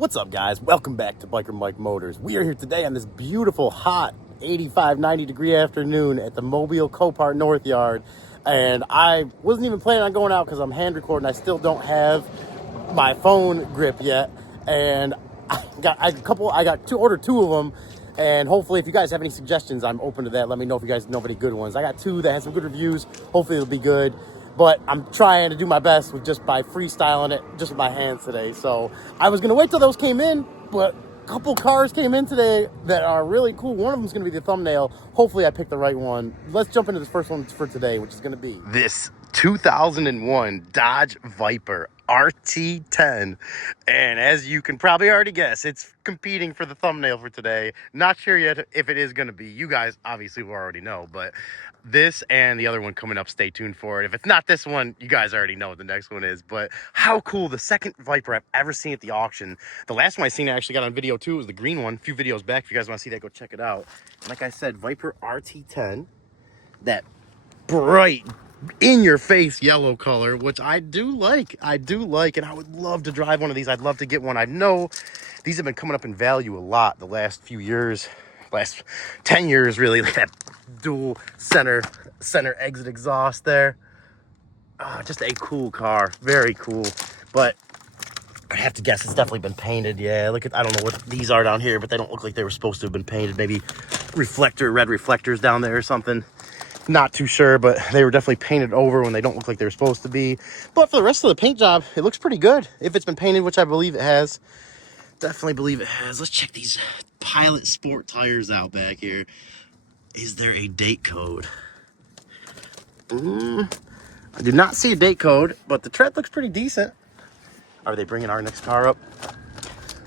What's up, guys? Welcome back to Biker Mike Motors. We are here today on this beautiful, hot 85, 90 degree afternoon at the Mobile Copart North Yard. And I wasn't even planning on going out because I'm hand recording. I still don't have my phone grip yet. And ordered two of them. And hopefully, if you guys have any suggestions, I'm open to that. Let me know if you guys know of any good ones. I got two that have some good reviews. Hopefully, it'll be good. But I'm trying to do my best by freestyling it just with my hands today. So I was going to wait till those came in, but a couple cars came in today that are really cool. One of them is going to be the thumbnail. Hopefully I picked the right one. Let's jump into this first one for today, which is going to be this 2001 Dodge Viper RT10. And as you can probably already guess, it's competing for the thumbnail for today. Not sure yet if it is going to be. You guys obviously will already know, but this and the other one coming up, stay tuned for it. If it's not this one, you guys already know what the next one is. But how cool, the second Viper I've ever seen at the auction. The last one I seen I actually got on video too was the green one a few videos back. If you guys want to see that, go check it out. Like I said, Viper RT10, that bright in your face yellow color, which I do like, and I would love to drive one of these. I'd love to get one. I know these have been coming up in value a lot the last few years, last 10 years really. That dual center exit exhaust there, just a cool car, very cool. But I have to guess it's definitely been painted. Yeah, look at, I don't know what these are down here, but they don't look like they were supposed to have been painted. Maybe red reflectors down there or something. Not too sure, but they were definitely painted over when they don't look like they're supposed to be. But for the rest of the paint job, it looks pretty good. If it's been painted, which I believe it has. Definitely believe it has. Let's check these Pilot Sport tires out back here. Is there a date code? I do not see a date code, but the tread looks pretty decent. Are they bringing our next car up?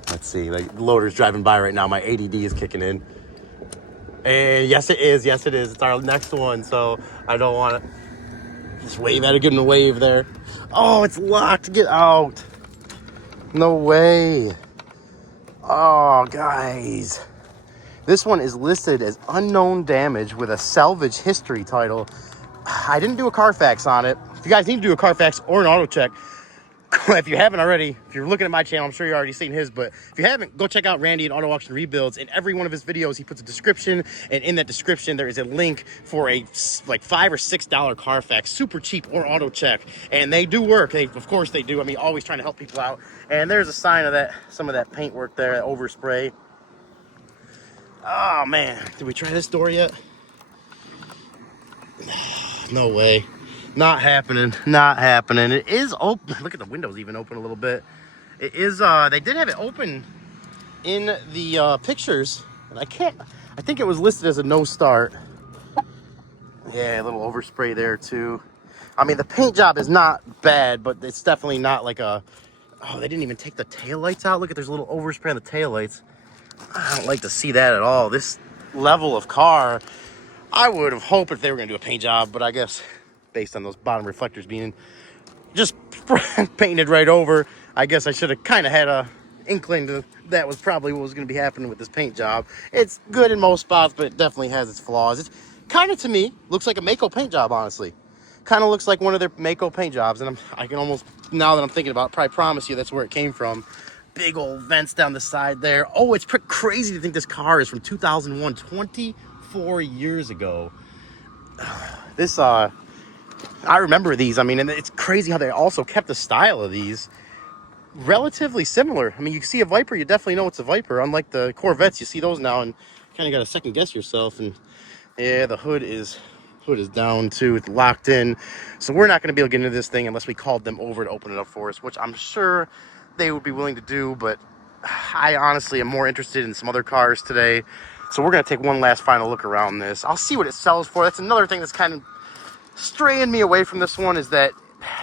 Let's see. Like, the loader's driving by right now. My ADD is kicking in. And yes, it is. Yes, it is. It's our next one, so I don't want to just wave at it, give him a wave there. Oh, it's locked. Get out. No way. Oh, guys. This one is listed as unknown damage with a salvage history title. I didn't do a Carfax on it. If you guys need to do a Carfax or an auto check, if you haven't already, if you're looking at my channel, I'm sure you've already seen his, but if you haven't, go check out Randy at Auto Auction Rebuilds. In every one of his videos, he puts a description, and in that description, there is a link for a like $5 or $6 Carfax, super cheap, or auto check, and they do work. Of course they do. I mean, always trying to help people out. And there's a sign of that, some of that paint work there, that overspray. Oh man, did we try this door yet? No way. Not happening. Not happening. It is open. Look at the windows even open a little bit. It is, they did have it open in the pictures. And I think it was listed as a no start. Yeah, a little overspray there too. I mean, the paint job is not bad, but it's definitely not like a, oh, they didn't even take the taillights out. Look at, there's a little overspray on the taillights. I don't like to see that at all. This level of car, I would have hoped if they were going to do a paint job, but I guess based on those bottom reflectors being just painted right over, I guess I should have kind of had a inkling that was probably what was going to be happening with this paint job. It's good in most spots, but it definitely has its flaws. It's kind of, to me, looks like a Mako paint job, honestly. Kind of looks like one of their Mako paint jobs, and I can almost, now that I'm thinking about it, probably promise you that's where it came from. Big old vents down the side there. Oh, it's crazy to think this car is from 2001, 24 years ago. This, I remember these. I mean, and it's crazy how they also kept the style of these relatively similar. I mean, you see a Viper, you definitely know it's a Viper. Unlike the Corvettes, you see those now and kind of got to second guess yourself. And yeah, the hood is down too. It's locked in. So we're not going to be able to get into this thing unless we called them over to open it up for us, which I'm sure they would be willing to do. But I honestly am more interested in some other cars today. So we're going to take one last final look around this. I'll see what it sells for. That's another thing that's kind of straying me away from this one, is that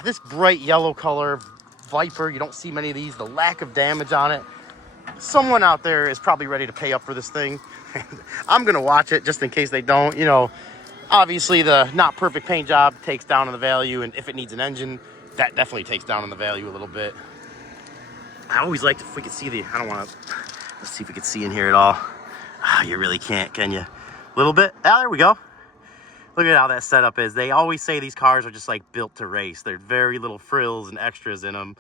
this bright yellow color Viper, you don't see many of these, the lack of damage on it. Someone out there is probably ready to pay up for this thing. I'm gonna watch it just in case they don't. You know, obviously the not perfect paint job takes down on the value, and if it needs an engine, that definitely takes down on the value a little bit. I always like to, if we could see let's see if we can see in here at all. You really can't, can you? A little bit. There we go. Look at how that setup is. They always say these cars are just like built to race. There's very little frills and extras in them.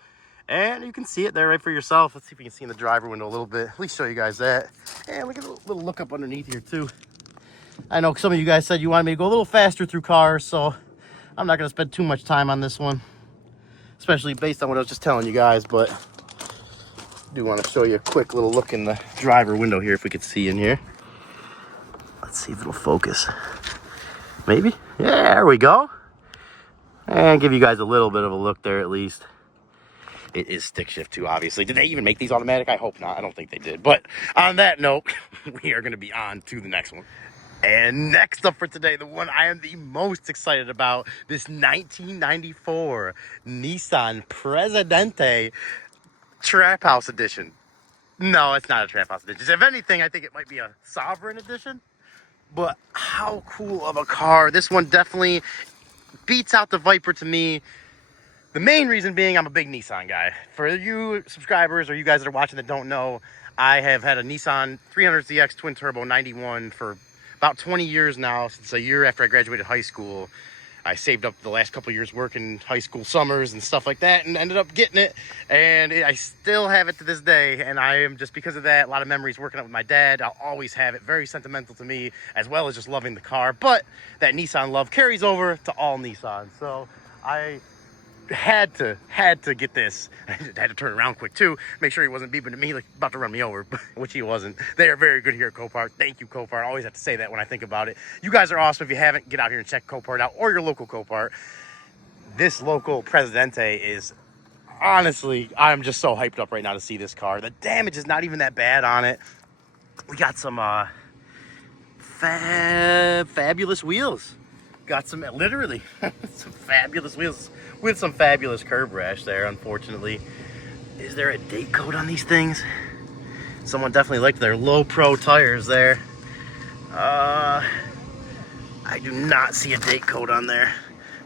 And you can see it there right for yourself. Let's see if we can see in the driver window a little bit. At least show you guys that. And we get a little look up underneath here too. I know some of you guys said you wanted me to go a little faster through cars, so I'm not going to spend too much time on this one, especially based on what I was just telling you guys, but I do want to show you a quick little look in the driver window here if we could see in here. Let's see if it'll focus. Maybe? Yeah, there we go. And give you guys a little bit of a look there at least. It is stick shift too, obviously. Did they even make these automatic? I hope not. I don't think they did. But on that note, we are going to be on to the next one. And next up for today, the one I am the most excited about, this 1994 Nissan Presidente Trap House Edition. No, it's not a Trap House Edition. If anything, I think it might be a Sovereign Edition. But how cool of a car. This one definitely beats out the Viper to me. The main reason being I'm a big Nissan guy. For you subscribers or you guys that are watching that don't know, I have had a Nissan 300ZX Twin Turbo 91 for about 20 years now, since a year after I graduated high school. I saved up the last couple of years working high school summers and stuff like that and ended up getting it. And I still have it to this day. And I am, just because of that, a lot of memories working up with my dad. I'll always have it. Very sentimental to me, as well as just loving the car. But that Nissan love carries over to all Nissan. So I had to get this. I had to turn around quick too, make sure he wasn't beeping at me like about to run me over, which he wasn't. They are very good here at Copart. Thank you, Copart. I always have to say that when I think about it. You guys are awesome. If you haven't, get out here and check Copart out, or your local Copart. This local Presidente is, honestly, I'm just so hyped up right now to see this car. The damage is not even that bad on it. We got some fabulous wheels. Got some, literally, some fabulous wheels with some fabulous curb rash there, unfortunately. Is there a date code on these things? Someone definitely liked their low pro tires there. I do not see a date code on there.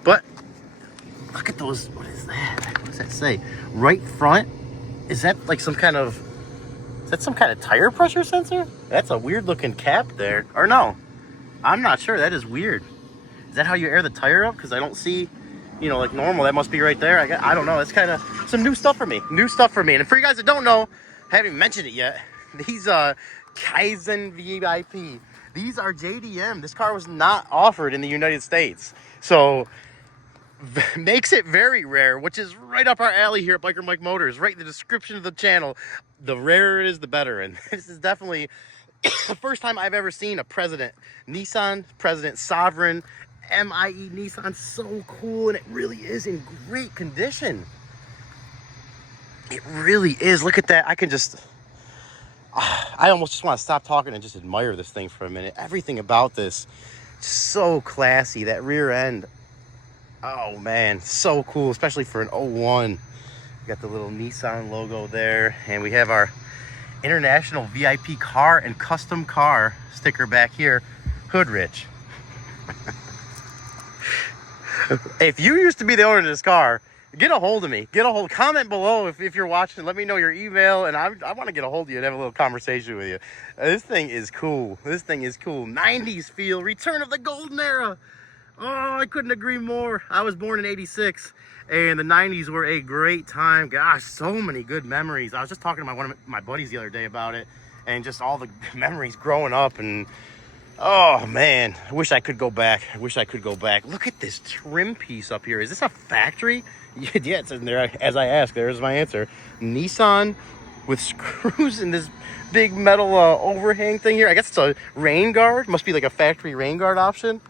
But look at those, what is that? What does that say? Right front? Is that like some kind of, is that some kind of tire pressure sensor? That's a weird looking cap there. Or no, I'm not sure. That is weird. Is that how you air the tire up? Because I don't see, you know, like normal. That must be right there. I don't know. It's kind of some new stuff for me. New stuff for me. And for you guys that don't know, I haven't even mentioned it yet. These Kaizen VIP. These are JDM. This car was not offered in the United States. So makes it very rare, which is right up our alley here at Biker Mike Motors. Right in the description of the channel. The rarer it is, the better. And this is definitely the first time I've ever seen a President. Nissan President Sovereign. MIE Nissan, so cool, and it really is in great condition. It really is. Look at that. I can just, I almost just want to stop talking and just admire this thing for a minute. Everything about this, so classy. That rear end, oh man, so cool, especially for an 01. We got the little Nissan logo there, and we have our International VIP Car and Custom Car sticker back here. Hood Rich. If you used to be the owner of this car, get a hold of me. Comment below if you're watching. Let me know your email, and I want to get a hold of you and have a little conversation with you. This thing is cool. This thing is cool. 90s feel, return of the golden era. Oh, I couldn't agree more. I was born in 86, and the 90s were a great time. Gosh, so many good memories. I was just talking to one of my buddies the other day about it, and just all the memories growing up, and oh man, I wish I could go back. I wish I could go back. Look at this trim piece up here. Is this a factory? Yeah, it's in there. As I asked, there's my answer. Nissan with screws in this big metal overhang thing here. I guess it's a rain guard. Must be like a factory rain guard option.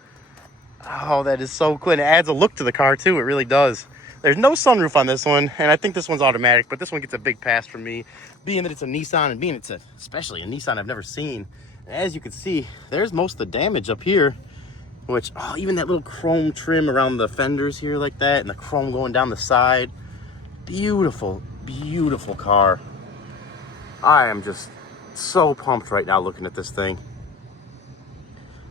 Oh, that is so cool. And it adds a look to the car too. It really does. There's no sunroof on this one, and I think this one's automatic, but this one gets a big pass from me, being that it's a Nissan and being it's especially a Nissan I've never seen. As you can see, there's most of the damage up here, which, oh, even that little chrome trim around the fenders here like that, and the chrome going down the side. Beautiful, beautiful car. I am just so pumped right now looking at this thing.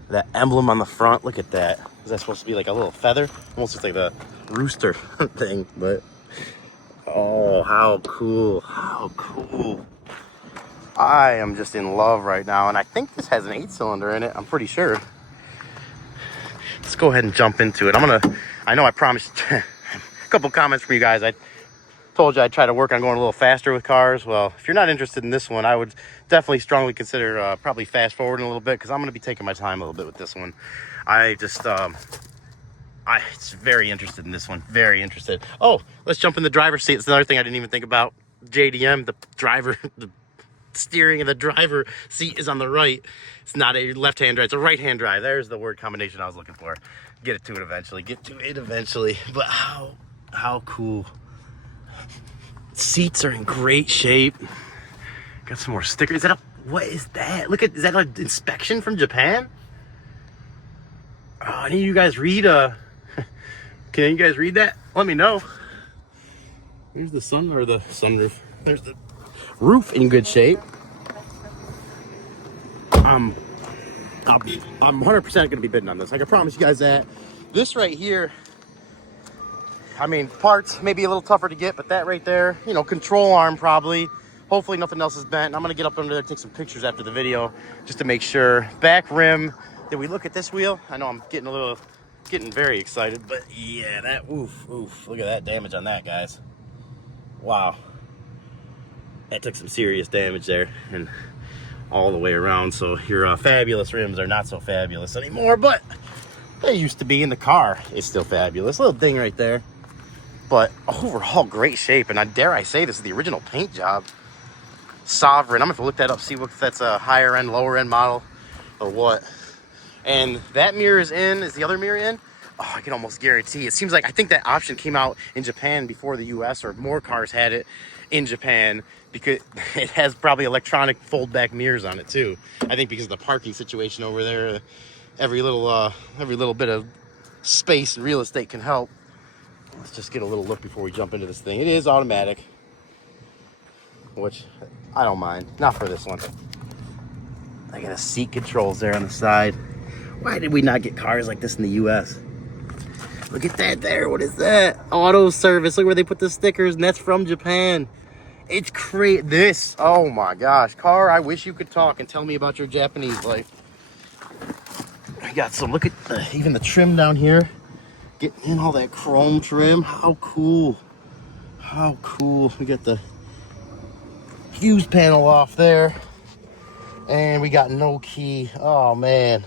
That emblem on the front, look at that. Is that supposed to be like a little feather? Almost looks like the rooster thing, but oh, how cool, how cool. I am just in love right now, and I think this has an 8-cylinder in it. I'm pretty sure. Let's go ahead and jump into it. I know I promised a couple comments from you guys. Told you I'd try to work on going a little faster with cars. Well, if you're not interested in this one, I would definitely strongly consider probably fast forwarding a little bit, because I'm going to be taking my time a little bit with this one. I just, it's very interested in this one. Very interested. Oh, let's jump in the driver's seat. It's another thing I didn't even think about. JDM, the driver, the steering of the driver seat is on the right. It's not a left-hand drive. It's a right-hand drive. There's the word combination I was looking for. Get it to it eventually. Get to it eventually. But how cool. Seats are in great shape. Got some more stickers. What is that? Look at, is that an inspection from Japan? Oh, any of you guys read, can you guys read that? Let me know. There's the sunroof. There's the roof in good shape. I'm 100% going to be bidding on this. I can promise you guys that. This right here, I mean, parts may be a little tougher to get, but that right there, you know, control arm probably. Hopefully nothing else is bent. I'm going to get up under there, take some pictures after the video just to make sure. Back rim. Did we look at this wheel? I know I'm getting very excited, but yeah, that, oof. Look at that damage on that, guys. Wow. That took some serious damage there and all the way around. So your fabulous rims are not so fabulous anymore, but they used to be. In the car is still fabulous. Little ding right there. But overall, great shape. And dare I say, this is the original paint job. Sovereign. I'm going to have to look that up, see if that's a higher end, lower end model or what. And that mirror is in. Is the other mirror in? Oh, I can almost guarantee. It seems like, I think that option came out in Japan before the US, or more cars had it in Japan, because it has probably electronic fold back mirrors on it too. I think because of the parking situation over there, every little bit of space and real estate can help. Let's just get a little look before we jump into this thing. It is automatic, which I don't mind. Not for this one. I got a seat controls there on the side. Why did we not get cars like this in the US? Look at that there. What is that? Auto service. Look where they put the stickers, and that's from Japan. It's crazy. This, oh my gosh. Car, I wish you could talk and tell me about your Japanese life. I got some, look at even the trim down here. Getting in all that chrome trim. How cool. How cool. We got the fuse panel off there. And we got no key. Oh man.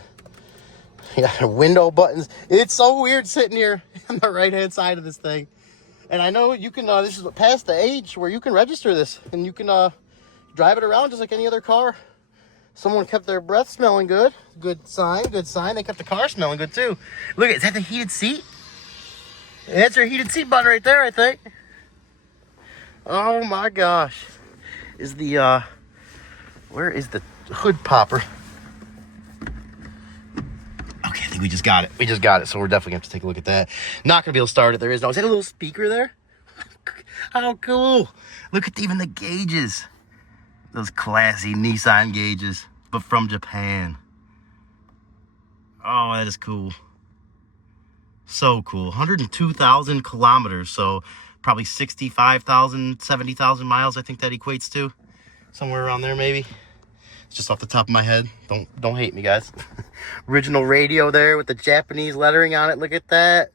We got window buttons. It's so weird sitting here on the right hand side of this thing. And I know you can, this is past the age where you can register this and you can drive it around just like any other car. Someone kept their breath smelling good. Good sign, good sign. They kept the car smelling good too. Look, is that the heated seat? That's their heated seat button right there, I think. Oh my gosh. Is the, where is the hood popper? Okay, I think we just got it. We just got it, so we're definitely going to have to take a look at that. Not going to be able to start it. There is no, is that a little speaker there? How cool. Look at even the gauges. Those classy Nissan gauges, but from Japan. Oh, that is cool. So cool. 102,000 kilometers, so probably 65,000, 70,000 miles, I think that equates to. Somewhere around there, maybe. It's just off the top of my head. Don't hate me, guys. Original radio there with the Japanese lettering on it. Look at that.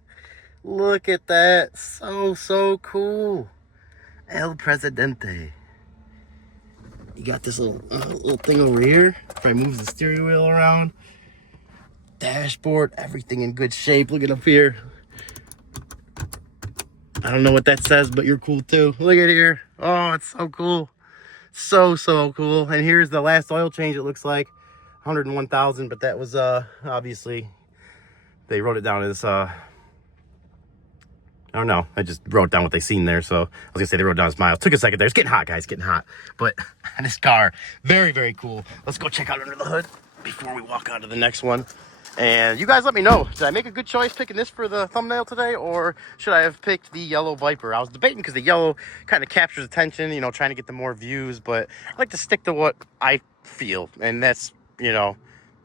Look at that. So cool. El Presidente. You got this little thing over here. If I move the steering wheel around. Dashboard, everything in good shape. Look at up here. I don't know what that says, but you're cool too. Look at here. Oh, it's so cool. So cool. And here's the last oil change, it looks like 101,000, but that was obviously they wrote it down as I don't know, I just wrote down what they seen there. So I was gonna say they wrote down as miles. Took a second there. It's getting hot, guys, getting hot. But this car, very cool. Let's go check out under the hood before we walk on to the next one. And you guys let me know, did I make a good choice picking this for the thumbnail today, or should I have picked the yellow Viper? I was debating because the yellow kind of captures attention, you know, trying to get the more views, but I like to stick to what I feel, and that's, you know,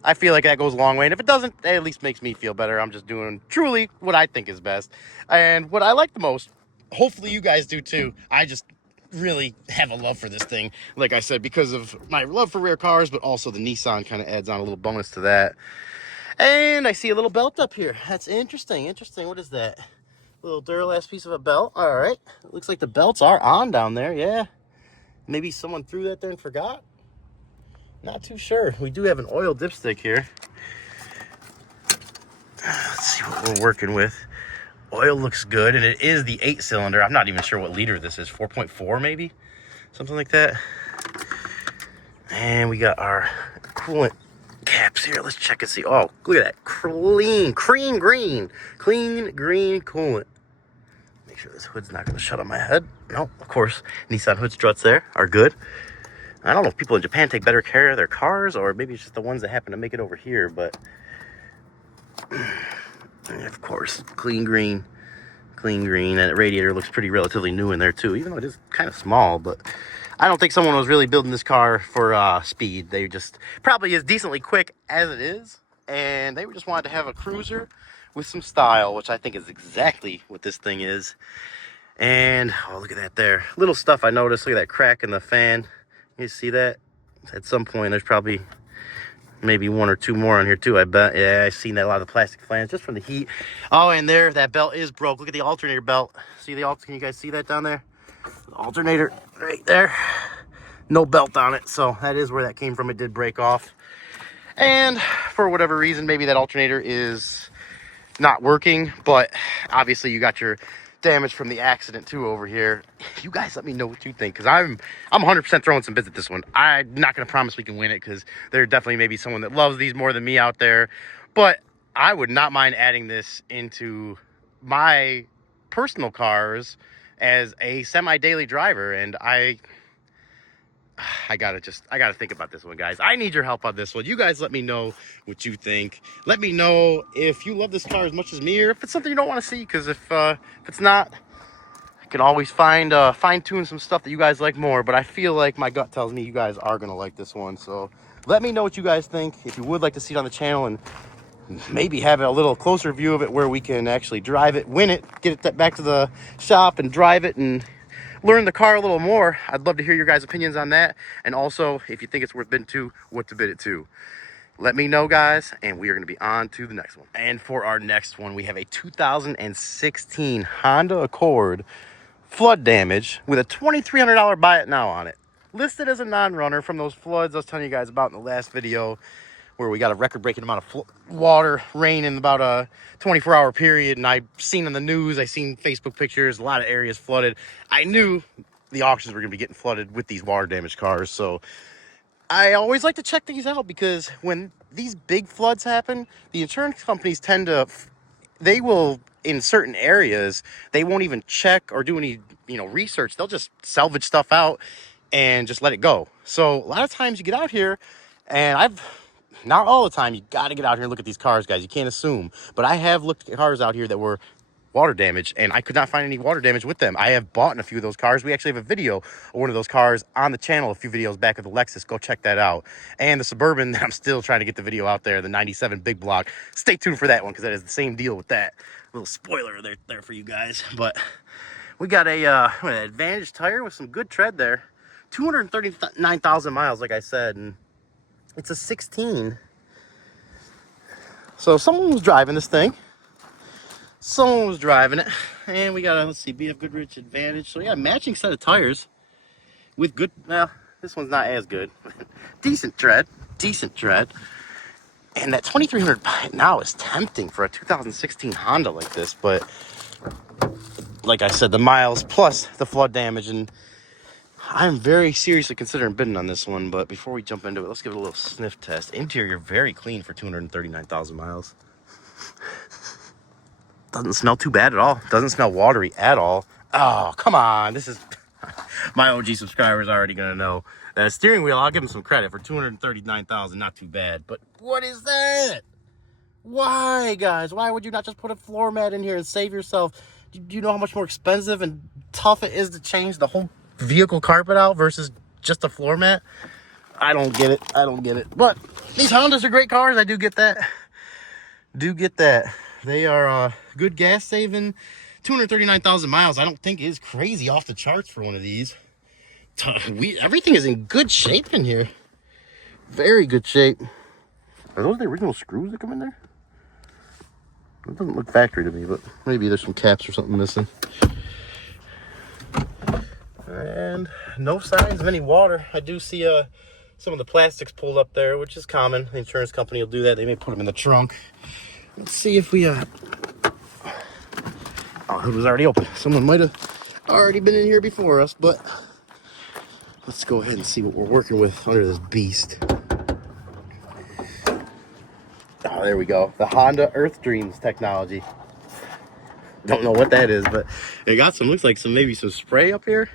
I feel like that goes a long way, and if it doesn't, it at least makes me feel better. I'm just doing truly what I think is best, and what I like the most. Hopefully you guys do too. I just really have a love for this thing, like I said, because of my love for rare cars, but also the Nissan kind of adds on a little bonus to that. And I see a little belt up here. That's interesting. What is that? Little Duralast piece of a belt. All right. Looks like the belts are on down there. Yeah. Maybe someone threw that there and forgot. Not too sure. We do have an oil dipstick here. Let's see what we're working with. Oil looks good, and it is the 8-cylinder. I'm not even sure what liter this is. 4.4 maybe? Something like that. And we got our coolant caps here. Let's check and see. Oh, look at that. Clean green coolant. Make sure this hood's not going to shut on my head. No, of course. Nissan hood struts there are good. I don't know if people in Japan take better care of their cars, or maybe it's just the ones that happen to make it over here, but of course, clean green, and the radiator looks pretty relatively new in there too, even though it is kind of small. But I don't think someone was really building this car for speed. They just probably is decently quick as it is, and they just wanted to have a cruiser with some style, which I think is exactly what this thing is. And oh, look at that there, little stuff I noticed. Look at that crack in the fan. You see that? At some point there's probably maybe one or two more on here too, I bet. Yeah, I've seen that, a lot of the plastic flange just from the heat. Oh, and there, that belt is broke. Look at the alternator belt. See the can you guys see that down there? The alternator right there. No belt on it, so that is where that came from. It did break off. And for whatever reason, maybe that alternator is not working, but obviously you got your damage from the accident too over here. You guys let me know what you think, because I'm 100% throwing some bids at this one. I'm not going to promise we can win it, because there definitely may be someone that loves these more than me out there, but I would not mind adding this into my personal cars as a semi-daily driver. And I gotta think about this one, guys. I need your help on this one. You guys let me know what you think. Let me know if you love this car as much as me, or if it's something you don't want to see, because if it's not, I can always fine-tune some stuff that you guys like more. But I feel like my gut tells me you guys are gonna like this one, so let me know what you guys think. If you would like to see it on the channel and maybe have a little closer view of it where we can actually drive it, win it, get it back to the shop and drive it and learn the car a little more, I'd love to hear your guys' opinions on that. And also, if you think it's worth bidding to, what to bid it to. Let me know, guys, and we are going to be on to the next one. And for our next one, we have a 2016 Honda Accord flood damage with a $2,300 buy it now on it. Listed as a non-runner from those floods I was telling you guys about in the last video, where we got a record-breaking amount of water, rain in about a 24-hour period. And I've seen on the news, I've seen Facebook pictures, a lot of areas flooded. I knew the auctions were going to be getting flooded with these water-damaged cars. So I always like to check these out, because when these big floods happen, the insurance companies tend to, they will, in certain areas, they won't even check or do any, research. They'll just salvage stuff out and just let it go. So a lot of times you get out here, and not all the time, you got to get out here and look at these cars, guys. You can't assume. But I have looked at cars out here that were water damage, and I could not find any water damage with them. I have bought in a few of those cars. We actually have a video of one of those cars on the channel, a few videos back of the Lexus. Go check that out. And the Suburban that I'm still trying to get the video out there, the 97 big block. Stay tuned for that one, because that is the same deal with that. Little spoiler there for you guys. But we got an Advantage tire with some good tread there. 239,000 miles, like I said, and it's a 16. So someone was driving this thing. Someone was driving it. And we got a, let's see, BF Goodrich Advantage. So yeah, matching set of tires with good, well, this one's not as good. Decent tread. And that 2,300 buy now is tempting for a 2016 Honda like this. But like I said, the miles plus the flood damage, and I'm very seriously considering bidding on this one. But before we jump into it, let's give it a little sniff test. Interior very clean for 239,000 miles. Doesn't smell too bad at all. Doesn't smell watery at all. Oh, come on. This is my OG subscribers already gonna know that steering wheel, I'll give them some credit for 239,000. Not too bad. But what is that? Why, guys? Why would you not just put a floor mat in here and save yourself? Do you know how much more expensive and tough it is to change the whole vehicle carpet out versus just a floor mat? I don't get it. But these Hondas are great cars. I do get that. They are good gas saving. 239,000 miles, I don't think is crazy off the charts for one of these. Everything is in good shape in here. Very good shape. Are those the original screws that come in there? It doesn't look factory to me, but maybe there's some caps or something missing. And no signs of any water. I do see some of the plastics pulled up there, which is common. The insurance company will do that. They may put them in the trunk. Let's see if we... Oh, it was already open. Someone might have already been in here before us, but let's go ahead and see what we're working with under this beast. Oh, there we go. The Honda Earth Dreams technology. Don't know what that is, but it got some, looks like some, maybe some spray up here.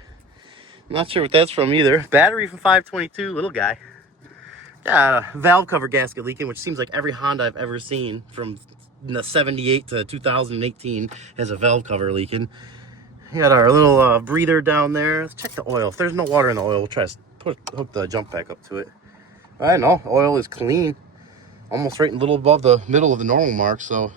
I'm not sure what that's from either. Battery from 522, little guy. Valve cover gasket leaking, which seems like every Honda I've ever seen from the 78 to 2018 has a valve cover leaking. We got our little breather down there. Let's check the oil. If there's no water in the oil, we'll try to hook the jump pack up to it. I know, oil is clean. Almost right a little above the middle of the normal mark, so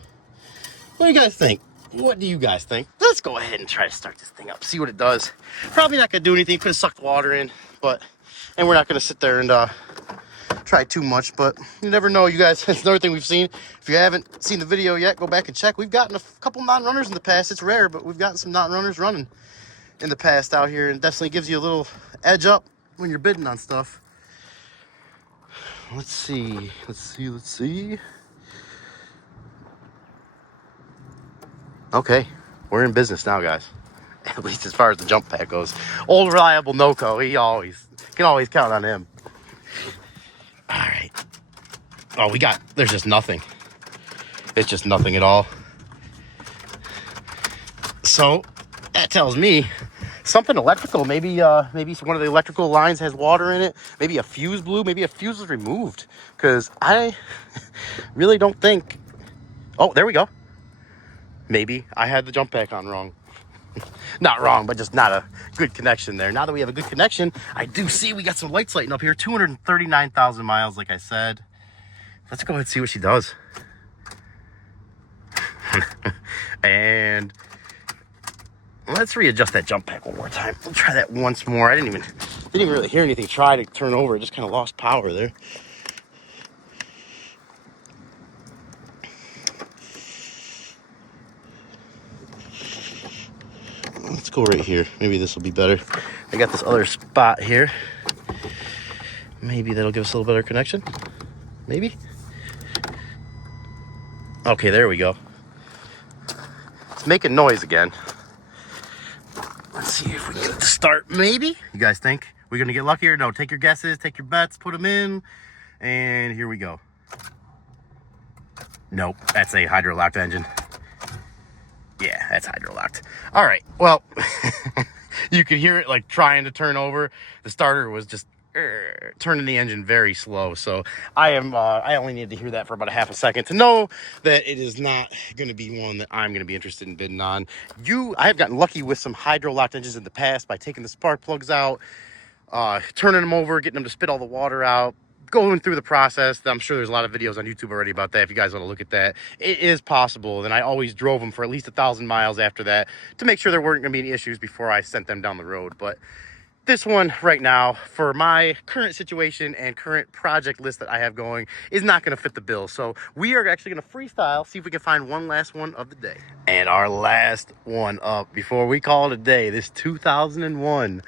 what do you guys think? What do you guys think? Let's go ahead and try to start this thing up, see what it does. Probably not gonna do anything, could have sucked water in, and we're not gonna sit there and try too much, but you never know, you guys. It's another thing we've seen. If you haven't seen the video yet, go back and check. We've gotten a couple non-runners in the past. It's rare, but we've gotten some non-runners running in the past out here, and definitely gives you a little edge up when you're bidding on stuff. Let's see. Okay, we're in business now, guys. At least as far as the jump pack goes. Old reliable Noco, can always count on him. All right. Oh, there's just nothing. It's just nothing at all. So that tells me something electrical. Maybe one of the electrical lines has water in it. Maybe a fuse blew. Maybe a fuse was removed. Because I really don't think... Oh, there we go. Maybe I had the jump pack on wrong. Not wrong, but just not a good connection there. Now that we have a good connection, I do see we got some lights lighting up here. 239,000 miles, like I said. Let's go ahead and see what she does. And let's readjust that jump pack one more time. We'll try that once more. I didn't even really hear anything try to turn over. It just kind of lost power there. Let's go right here. Maybe this will be better. I got this other spot here. Maybe that'll give us a little better connection. Maybe. Okay, there we go. It's making noise again. Let's see if we can get it to start. Maybe. You guys think we're gonna get lucky or no? Take your guesses, take your bets, put them in, and here we go. Nope, that's a hydro-locked engine. Yeah, that's hydro-locked. All right, well, you could hear it like trying to turn over. The starter was just turning the engine very slow. So I only need to hear that for about a half a second to know that it is not going to be one that I'm going to be interested in bidding on. I have gotten lucky with some hydro-locked engines in the past by taking the spark plugs out, turning them over, getting them to spit all the water out, going through the process. I'm sure there's a lot of videos on YouTube already about that if you guys want to look at that. It is possible, and I always drove them for at least 1,000 miles after that to make sure there weren't going to be any issues before I sent them down the road. But this one right now, for my current situation and current project list that I have going, is not going to fit the bill. So we are actually going to freestyle, see if we can find one last one of the day. And our last one up before we call it a day, this 2001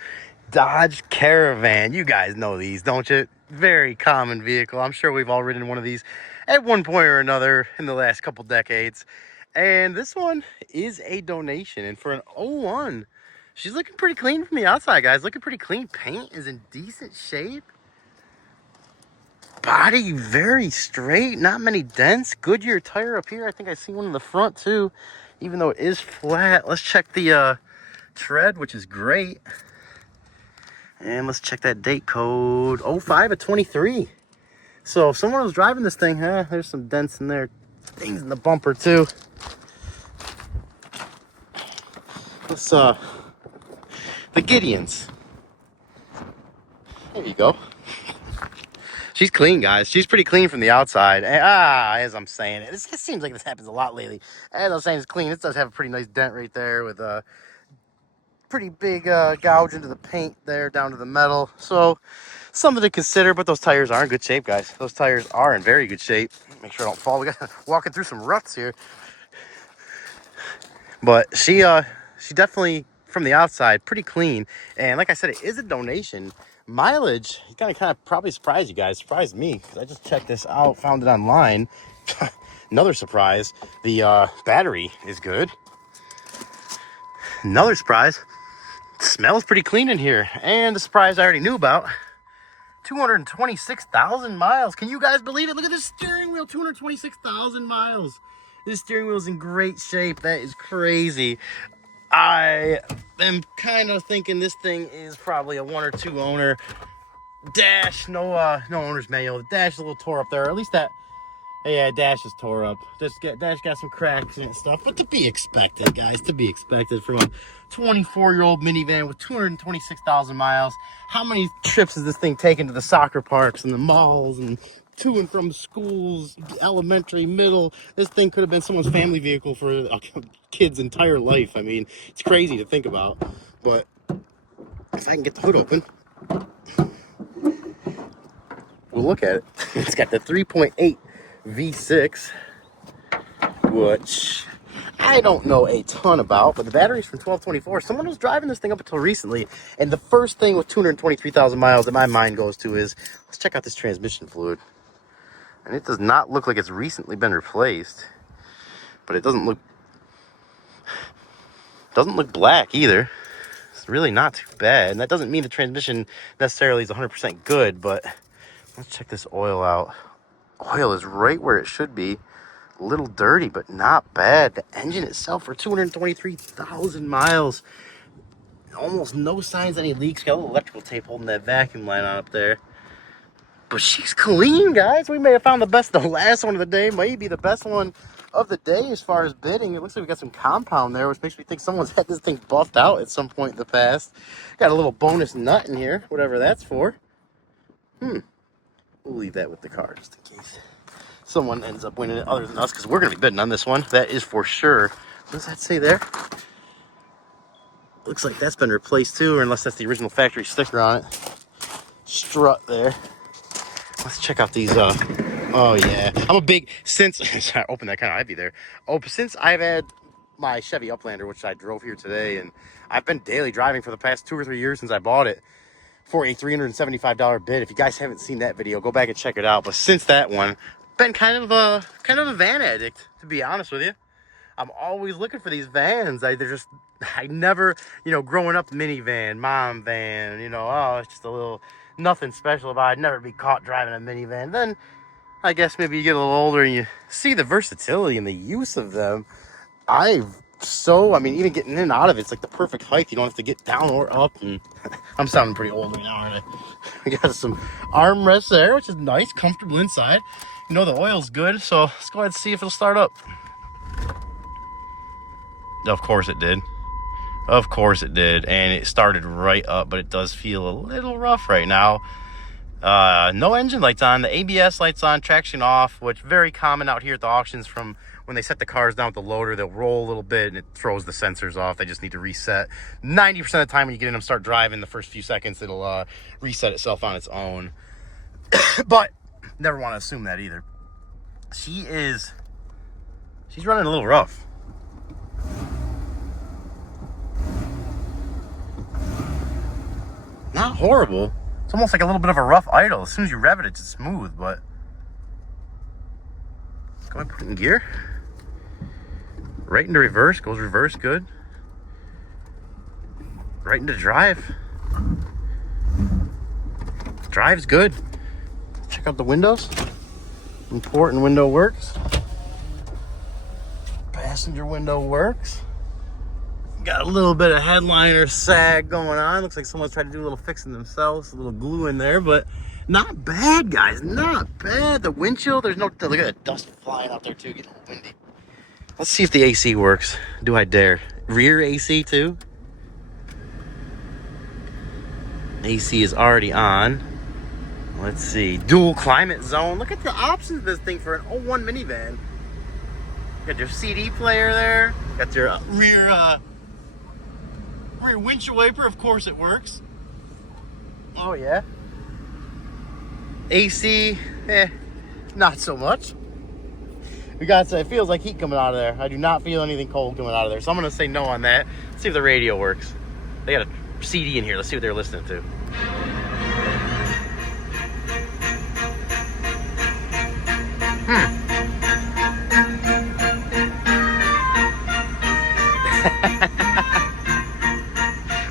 Dodge Caravan. You guys know these, don't you? Very common vehicle. I'm sure we've all ridden one of these at one point or another in the last couple decades. And this one is a donation. And for an 01, she's looking pretty clean from the outside, guys. Looking pretty clean. Paint is in decent shape. Body very straight. Not many dents. Goodyear tire up here. I think I see one in the front too, even though it is flat. Let's check the tread, which is great. And let's check that date code. 05 of 23. So if someone was driving this thing, there's some dents in there. Things in the bumper too. Let's the Gideons. There you go. She's clean, guys. She's pretty clean from the outside. And, as I'm saying it, this seems like this happens a lot lately. As I'm saying, it's clean. It does have a pretty nice dent right there with a pretty big gouge into the paint there down to the metal. So something to consider, but those tires are in good shape, guys. Those tires are in very good shape. Make sure I don't fall. We got walking through some ruts here. But she definitely, from the outside, pretty clean. And like I said, it is a donation. Mileage, kind of probably surprised you guys. Surprised me, because I just checked this out, found it online. Another surprise, the battery is good. Another surprise, it smells pretty clean in here. And the surprise I already knew about, 226,000 miles. Can you guys believe it? Look at this steering wheel, 226,000 miles. This steering wheel is in great shape. That is crazy. I am kind of thinking this thing is probably a 1 or 2 owner. Dash, no owner's manual. The dash is a little tore up there. Or at least that, yeah, dash is tore up. Dash got some cracks and stuff, but to be expected, guys. To be expected from a 24-year-old minivan with 226,000 miles. How many trips has this thing taken to the soccer parks and the malls and to and from schools, elementary, middle? This thing could have been someone's family vehicle for a kid's entire life. I mean, it's crazy to think about. But if I can get the hood open, we'll look at it. It's got the 3.8 V6, which I don't know a ton about, but the battery's from 1224. Someone was driving this thing up until recently, and the first thing with 223,000 miles that my mind goes to is, let's check out this transmission fluid. And it does not look like it's recently been replaced, but it doesn't look black either. It's really not too bad, and that doesn't mean the transmission necessarily is 100% good, but let's check this oil out. Oil is right where it should be. A little dirty, but not bad. The engine itself for 223,000 miles. Almost no signs of any leaks. Got a little electrical tape holding that vacuum line on up there. But she's clean, guys. We may have found the last one of the day. Maybe the best one of the day as far as bidding. It looks like we got some compound there, which makes me think someone's had this thing buffed out at some point in the past. Got a little bonus nut in here, whatever that's for. We'll leave that with the car just in case someone ends up winning it other than us, because we're going to be bidding on this one. That is for sure. What does that say there? Looks like that's been replaced too, or unless that's the original factory sticker on it. Strut there. Let's check out these. Oh yeah, I'm a big, since I opened that kind of heavy there. Oh, since I've had my Chevy Uplander, which I drove here today, and I've been daily driving for the past 2 or 3 years since I bought it for a $375 bid. If you guys haven't seen that video, go back and check it out. But since that one, been kind of a van addict, to be honest with you. I'm always looking for these vans. I never, growing up, minivan, mom van, oh, it's just a little, nothing special about it. I'd never be caught driving a minivan. Then I guess maybe you get a little older and you see the versatility and the use of them. Even getting in and out of it's like the perfect height. You don't have to get down or up. And I'm sounding pretty old right now, aren't I? We got some armrests there, which is nice, comfortable inside. The oil's good, so let's go ahead and see if it'll start up. Of course it did. Of course it did. And it started right up, but it does feel a little rough right now. No engine lights on. The ABS lights on, traction off, which very common out here at the auctions. From when they set the cars down with the loader, they'll roll a little bit and it throws the sensors off. They just need to reset. 90% of the time when you get in them, start driving, the first few seconds, it'll reset itself on its own. But never want to assume that either. She's running a little rough. Not horrible. It's almost like a little bit of a rough idle. As soon as you rev it, it's smooth, but let's go ahead and put it in gear. Right into reverse, goes reverse good. Right into drive. Drive's good. Check out the windows. Important window works. Passenger window works. Got a little bit of headliner sag going on. Looks like someone's trying to do a little fixing themselves. A little glue in there, but not bad, guys. Not bad. The windshield, look at the dust flying out there too, getting a little windy. Let's see if the AC works. Do I dare? Rear AC too? AC is already on. Let's see. Dual climate zone. Look at the options of this thing for an 01 minivan. Got your CD player there. Got your rear windshield wiper. Of course it works. Oh yeah. AC, not so much. It feels like heat coming out of there. I do not feel anything cold coming out of there. So I'm going to say no on that. Let's see if the radio works. They got a CD in here. Let's see what they're listening to.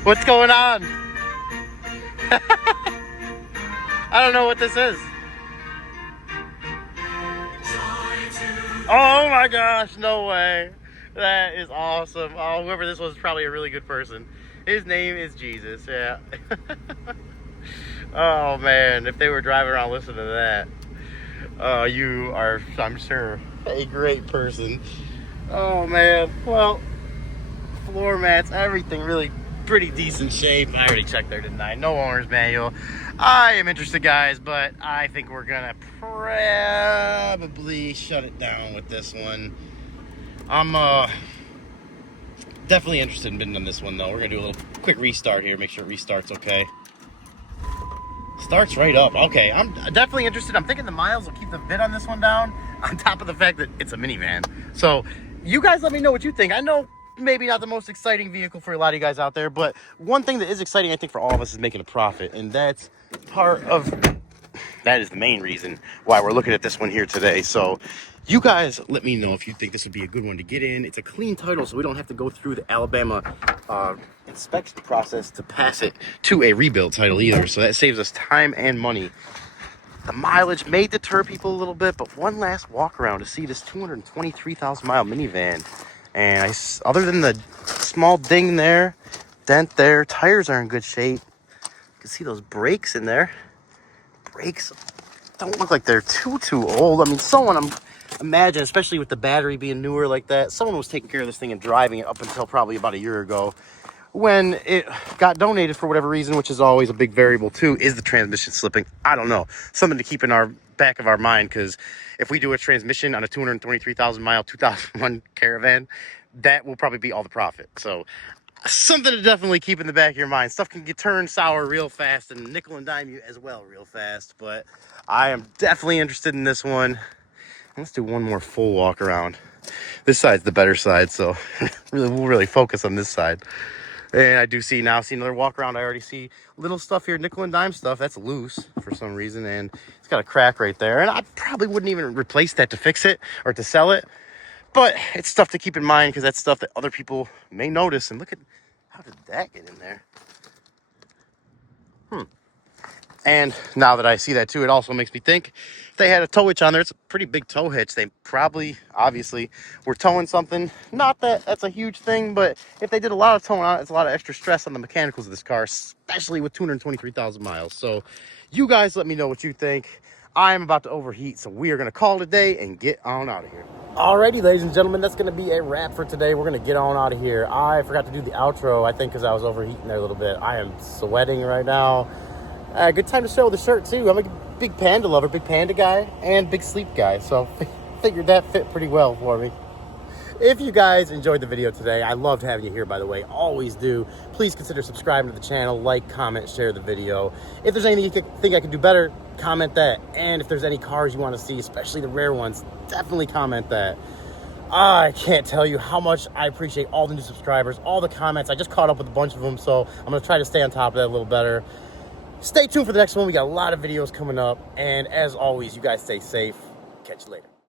What's going on? I don't know what this is. Oh my gosh, no way. That is awesome. Oh, whoever this was is probably a really good person. His name is Jesus, yeah. Oh man, if they were driving around listening to that, you are, I'm sure, a great person. Oh man, well, floor mats, everything really pretty decent shape. I already checked there, didn't I? No owner's manual. I am interested, guys, but I think we're gonna probably shut it down with this one. I'm definitely interested in bidding on this one, though. We're gonna do a little quick restart here, make sure it restarts okay. Starts right up. Okay, I'm definitely interested. I'm thinking the miles will keep the bid on this one down, on top of the fact that it's a minivan. So you guys let me know what you think. I know maybe not the most exciting vehicle for a lot of you guys out there, but one thing that is exciting, I think, for all of us is making a profit. And that is the main reason why we're looking at this one here today. So you guys let me know if you think this would be a good one to get in. It's a clean title, so we don't have to go through the Alabama inspection process to pass it to a rebuild title either. So that saves us time and money. The mileage may deter people a little bit, but one last walk around to see this 223,000 mile minivan. And other than the small ding there, dent there, tires are in good shape. You can see those brakes in there. Brakes don't look like they're too old. I mean, someone, imagine, especially with the battery being newer like that, someone was taking care of this thing and driving it up until probably about a year ago. When it got donated for whatever reason, which is always a big variable too, is the transmission slipping? I don't know. Something to keep in our back of our mind, because if we do a transmission on a 223,000 mile 2001 Caravan, that will probably be all the profit. So something to definitely keep in the back of your mind. Stuff can get turned sour real fast and nickel and dime you as well real fast. But I am definitely interested in this one. Let's do one more full walk around. This side's the better side, so we'll really focus on this side. And I do see another walk around. I already see little stuff here, nickel and dime stuff. That's loose for some reason, and it's got a crack right there. And I probably wouldn't even replace that to fix it or to sell it. But it's stuff to keep in mind, because that's stuff that other people may notice. And look at, how did that get in there? And now that I see that too, it also makes me think if they had a tow hitch on there, it's a pretty big tow hitch. They probably, obviously, were towing something. Not that that's a huge thing, but if they did a lot of towing on it, it's a lot of extra stress on the mechanicals of this car, especially with 223,000 miles. So you guys let me know what you think. I'm about to overheat, so we are going to call it a day and get on out of here. Alrighty, ladies and gentlemen, that's going to be a wrap for today. We're going to get on out of here. I forgot to do the outro, I think, because I was overheating there a little bit. I am sweating right now. Good time to show the shirt too. I'm a big panda lover, big panda guy, and big sleep guy. So figured that fit pretty well for me. If you guys enjoyed the video today, I loved having you here, by the way. Always do. Please consider subscribing to the channel, like, comment, share the video. If there's anything you think I can do better, comment that. And if there's any cars you want to see, especially the rare ones, definitely comment that. I can't tell you how much I appreciate all the new subscribers, all the comments. I just caught up with a bunch of them, so I'm going to try to stay on top of that a little better. Stay tuned for the next one. We got a lot of videos coming up. And as always, you guys stay safe. Catch you later.